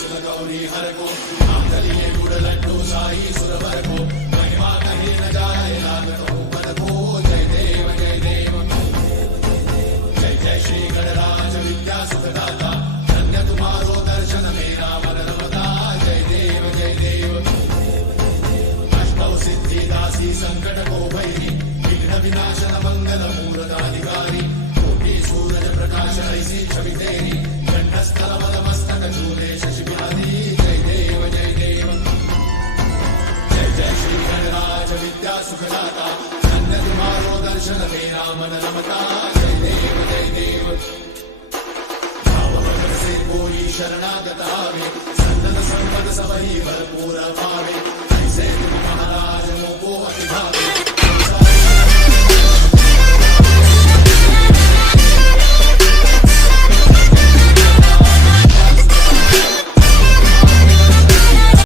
सुर गौरी हर को मांगलिये गुड़ लड्डू साई सुरवर को महिमा कहीं न जाए लागत हो पद को जय देव जय देव जय जय श्री गणराज विद्या सुखदाता धन्य तुम्हारो दर्शन मेरा मन रमता जय देव जय देव अष्टौ सिद्धि दासी संकट को भैरी विघ्न विनाशन मंगल मूर्ताधिकारी कोटि सूरज प्रकाश ऐसी छवि तेरी कंठस्थल मस्तक चूरे शशि बिहारी जय देव जय देव जय जय श्री गणराज विद्या सुखदाता धन्य तुम्हारो दर्शन मेरा मन रमता जय देव जय देव भाव भगत से कोई शरणागत आवे संतत संपद सब ही भरपूर पावे